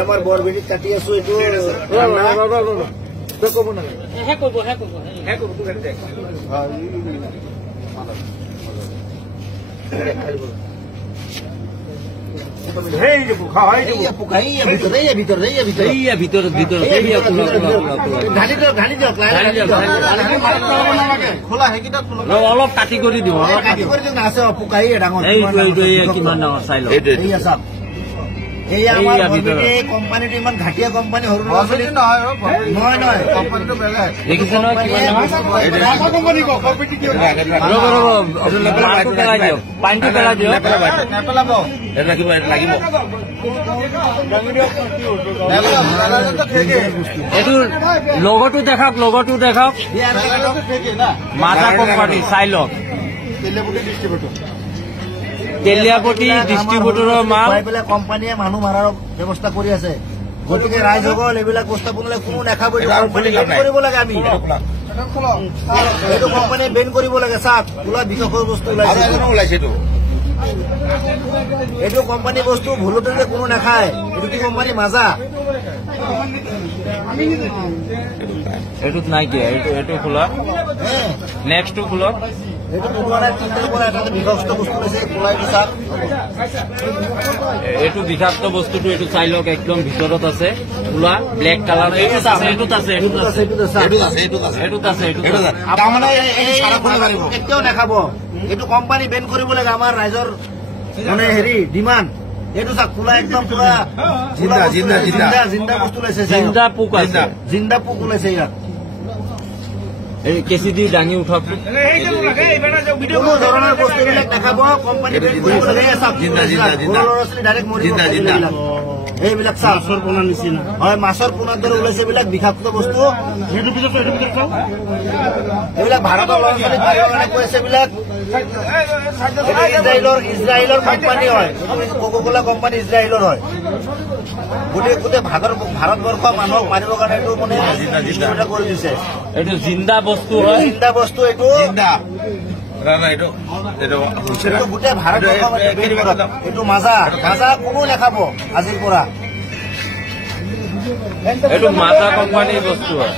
আমাৰ বৰবেটি কাটি আছো এইটো অলপ কাটি কৰি দিব আছে পোকাই ডাঙৰ কিমান ডাঙৰ চাই লওক কোম্পানীটো ইমান ঘাটিয়া কোম্পানী সৰু নহয় কোম্পানীটো বেলেগ দেখিছে নহয় পানীটো পেলাই দিয়ক নেপেলাব লাগিব এইটো লগতো দেখাওক মাথা কোম্পানী চাই লওক তেলিয়াপতি ডিষ্ট্ৰিবিউটৰৰ মাল কোম্পানীয়ে মানুহ মাৰাৰ ব্যৱস্থা কৰি আছে গতিকে ৰাইজসকল এইবিলাক বস্তু বনালে কোনো নাখাব কৰিব লাগে আমি এইটো কোম্পানীয়ে বেন কৰিব লাগে চাওক ওলা বিষয়ৰ বস্তু ওলাইছে এইটো কোম্পানী বস্তু ভুলতে যে কোনো নাখায় এইটো কি কোম্পানী মাজা এইটোত নাই কি এইটো খোলা নেক্সটটো খোলক এইটো বিষাক্ত বস্তুটো এইটো চাই লওক একদম ভিতৰত আছে খোলা ব্লেক কালাৰ এইটোত আছে কেতিয়াও নাখাব এইটো কোম্পানী বেন কৰিব লাগে আমাৰ ৰাইজৰ মানে হেৰি ডিমাণ্ড এইটো চাওক খোলা একদম পুৰা জিন্দা বস্তু ওলাইছে জিন্দা পোক ওলাইছে ইয়াত কেঁচি দি দাঙি উঠাওক কোনো ধৰণৰ বস্তুবিলাক নাখাব কোম্পানী বেন কৰিব লাগে এইবিলাক মাছৰ পোনাৰ নিচিনা হয় মাছৰ পোনাৰ দৰে ওলাইছে এইবিলাক বিষাক্ত বস্তু এইবিলাক ভাৰতৰ ল'ৰা ছোৱালীক কাৰণে কৈছে এইবিলাক ইজৰাইলৰ কোম্পানী হয় কোকা-কোলা কোম্পানী ইজৰাইলৰ হয় গোটেই ভাৰতবৰ্ষ মানুহক মাৰিবৰ কাৰণে এইটো মানে কৰি দিছে এইটো জিন্দা বস্তু হয় জিন্দা বস্তু এইটো গোটেই ভাৰতবৰ্ষ এইটো মাজা কোনো নাখাব আজিৰ পৰা এইটো মাজা কোম্পানীৰ বস্তু হয়